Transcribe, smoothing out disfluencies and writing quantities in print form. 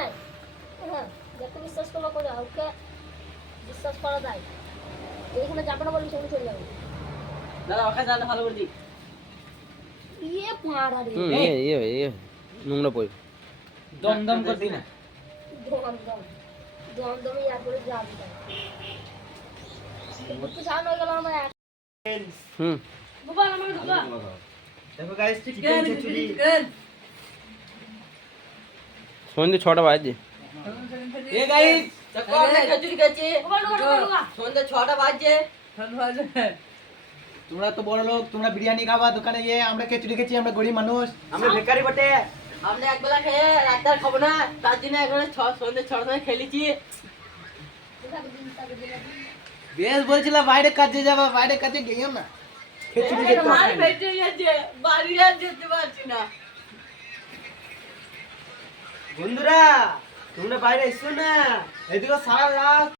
নাই। হ্যাঁ, যাকে বিশ্বাস করলো করে, ওকে বিশ্বাস করা যায়। এইখানে যাবে না বলি সেখানে চলে যাবে। দাদা ওকে জানা ভালো করে দি। ইয়ে পাড়া রে। নোংরা পড়ে দম করবি না। দম ইয়ার করে যা দিতে। একটু জান হয়ে গেল আমার এক। হুম মোবাইল আমাকে ঢোকা। দেখো গাইস চিকেন খিচুড়ি। সন্ধ্যে 6টা বাজে। এ গাইস দেখো আমরা খিচুড়ি খাচ্ছি। মোবাইল ঢোকা। সন্ধ্যে 6টা বাজে। তোমরা তো বড় লোক, তোমরা বিরিয়ানি খাবা দোকানে গিয়ে, আমরা খিচুড়ি খেয়েছি, আমরা গরিব মানুষ, আমরা বেকারি বটে। আমরা একবেলা খেয়ে রাত আর খাবো না, তার জন্য এখন সন্ধ্যে 6টার সময় খেলেছি। বেশ বলছিলাম বাইরে কাজে যাবা, বাইরে কাজে গেও না, খিচুড়ি খেতে মার পেটে গেছে, বাড়ি আর যেতে পারছি না। বন্ধুরা তোমরা বাইরে এসো না, এদিকে সারা রাত